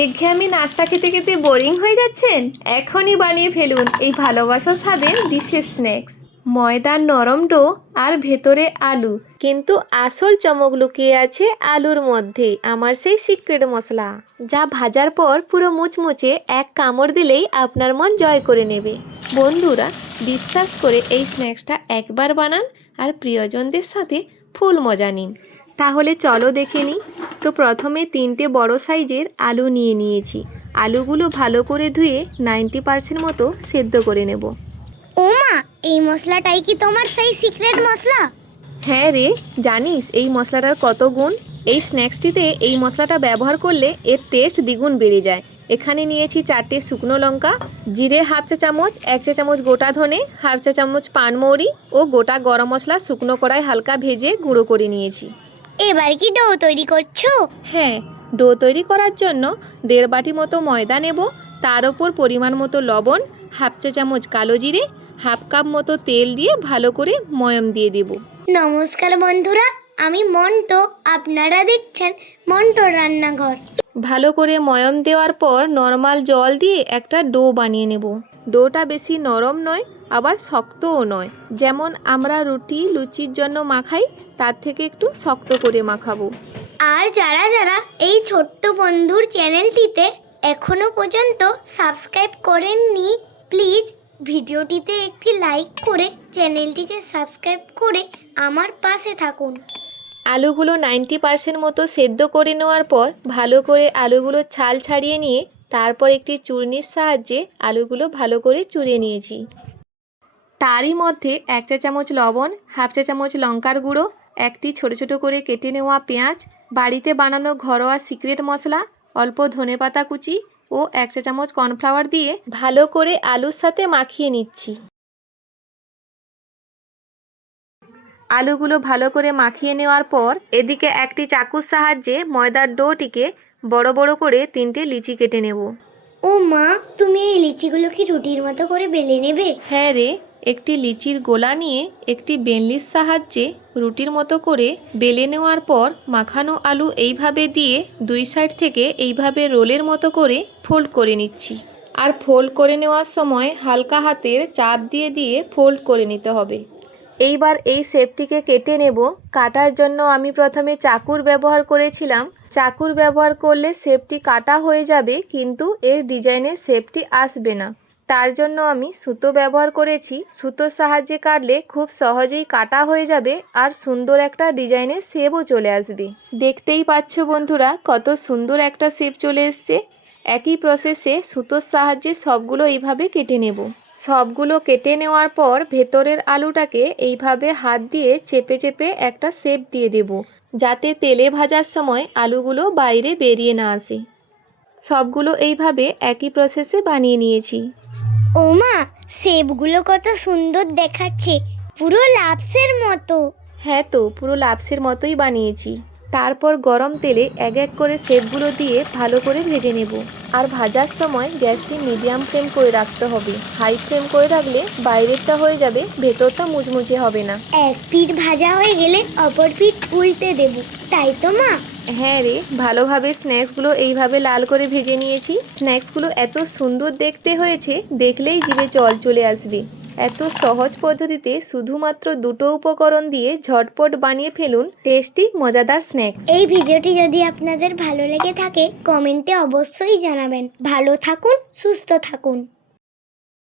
একঘেয়েমি নাস্তা খেতে খেতে বোরিং হয়ে যাচ্ছেন? এখনই বানিয়ে ফেলুন এই ভালোবাসার স্বাদের বিশেষ স্ন্যাক্স। ময়দার নরম ডো আর ভেতরে আলু, কিন্তু আসল চমক লুকিয়ে আছে আলুর মধ্যে। আমার সেই সিক্রেট মশলা, যা ভাজার পর পুরো মুচমুচে, এক কামড় দিলেই আপনার মন জয় করে নেবে। বন্ধুরা, বিশ্বাস করে এই স্ন্যাক্সটা একবার বানান আর প্রিয়জনদের সাথে ফুল মজা নিন। তাহলে চলো দেখে নিই। তো প্রথমে 3টে বড় সাইজের আলু নিয়ে নিয়েছি। আলুগুলো ভালো করে ধুয়ে 90% মতো সেদ্ধ করে নেব। ও মা, এই মশলাটাই কি তোমার সেই সিক্রেট মশলা? হ্যাঁ রে, জানিস এই মশলাটার কত গুণ? এই স্ন্যাক্সটিতে এই মশলাটা ব্যবহার করলে এর টেস্ট দ্বিগুণ বেড়ে যায়। এখানে নিয়েছি 4টে শুকনো লঙ্কা, জিরে হাফ চা চামচ, 1 চা চামচ গোটা ধনে, হাফ চা চামচ পানমৌরি ও গোটা গরম মশলা শুকনো কড়ায় হালকা ভেজে গুঁড়ো করে নিয়েছি। এবার কি ডো তৈরি করছো? হ্যাঁ, ডো তৈরি করার জন্য 1.5 বাটি মতো ময়দা নেব। তার ওপর পরিমাণ মতো লবণ, হাফ চা চামচ কালো জিরে, হাফ কাপ মতো তেল দিয়ে ভালো করে ময়ম দিয়ে দেব। নমস্কার বন্ধুরা, আমি মন্টো, আপনারা দেখছেন মন্টো রান্নাঘর। ভালো করে ময়ম দেওয়ার পর নর্মাল জল দিয়ে একটা ডো বানিয়ে নেব। ডোটা বেশি নরম নয়, আবার শক্তও নয়। যেমন আমরা রুটি লুচির জন্য মাখাই, তার থেকে একটু শক্ত করে মাখাবো। আর যারা যারা এই ছোট্ট বন্ধুর চ্যানেলটিতে এখনো পর্যন্ত সাবস্ক্রাইব করেননি, প্লিজ ভিডিওটিতে একটি লাইক করে চ্যানেলটিকে সাবস্ক্রাইব করে আমার পাশে থাকুন। আলুগুলো 90% মতো সেদ্ধ করে নেওয়ার পর ভালো করে আলুগুলো ছাল ছাড়িয়ে নিয়ে তারপর একটি চূর্ণির সাহায্যে আলুগুলো ভালো করে চুড়ে নিয়েছি। তারই মধ্যে 1 চা চামচ লবণ, হাফ চা চামচ লঙ্কার গুঁড়ো, একটি ছোট ছোট করে কেটে নেওয়া পেঁয়াজ, বাড়িতে বানানো ঘরোয়া সিক্রেট মশলা, অল্প ধনেপাতা কুচি ও 1 চা চামচ কর্নফ্লাওয়ার দিয়ে ভালো করে আলুর সাথে মাখিয়ে নিচ্ছি। আলুগুলো ভালো করে মাখিয়ে নেওয়ার পর এদিকে একটি চাকুর সাহায্যে ময়দার ডোটিকে বড় বড় করে 3টে লিচি কেটে নেব। ও মা, তুমি এই লিচিগুলো কি রুটির মতো করে বেলে নেবে? হ্যাঁ রে, একটি লিচির গোলা নিয়ে একটি বেলনির সাহায্যে রুটির মতো করে বেলে নেওয়ার পর মাখানো আলু এইভাবে দিয়ে 2 সাইড থেকে এইভাবে রোলের মতো করে ফোল্ড করে নিচ্ছি। আর ফোল্ড করে নেওয়ার সময় হালকা হাতের চাপ দিয়ে দিয়ে ফোল্ড করে নিতে হবে। এইবার এই শেপটিকে কেটে নেব। কাটার জন্য আমি প্রথমে চাকুর ব্যবহার করেছিলাম। চাকুর ব্যবহার করলে শেপটি কাটা হয়ে যাবে, কিন্তু এর ডিজাইনের শেপটি আসবে না। তার জন্য আমি সুতো ব্যবহার করেছি। সুতোর সাহায্যে কাটলে খুব সহজেই কাটা হয়ে যাবে আর সুন্দর একটা ডিজাইনের শেপও চলে আসবে। দেখতেই পাচ্ছ বন্ধুরা, কত সুন্দর একটা শেপ চলে এসছে। একই প্রসেসে সুতোর সাহায্যে সবগুলো এইভাবে কেটে নেব। সবগুলো কেটে নেওয়ার পর ভেতরের আলুটাকে এইভাবে হাত দিয়ে চেপে চেপে একটা শেপ দিয়ে দেব, যাতে তেলে ভাজার সময় আলুগুলো বাইরে বেরিয়ে না আসে। সবগুলো এইভাবে একই প্রসেসে বানিয়ে নিয়েছি। ও মা, শেপগুলো কত সুন্দর দেখাচ্ছে, পুরো লাপসের মতো। হ্যাঁ তো, পুরো লাপসের মতোই বানিয়েছি। তারপর গরম তেলে এক এক করে শেপগুলো দিয়ে ভালো করে ভেজে নেব। আর ভাজার সময় গ্যাসটি মিডিয়াম ফ্লেম করে রাখতে হবে। হাই ফ্লেম করে রাখলে বাইরেরটা হয়ে যাবে, ভেতরটা মুচমুচে হবে না। এক পিঠ ভাজা হয়ে গেলে অপর পিঠ উল্টে দেব, তাই তো মা? হ্যাঁ রে, ভালোভাবে স্ন্যাক্সগুলো এইভাবে লাল করে ভেজে নিয়েছি। স্ন্যাক্সগুলো এত সুন্দর দেখতে হয়েছে, দেখলেই জিভে জল চলে আসবে। এত সহজ পদ্ধতিতে শুধুমাত্র 2টো উপকরণ দিয়ে ঝটপট বানিয়ে ফেলুন টেস্টি মজাদার স্ন্যাক্স। এই ভিডিওটি যদি আপনাদের ভালো লেগে থাকে, কমেন্টে অবশ্যই জানাবেন। ভালো থাকুন, সুস্থ থাকুন।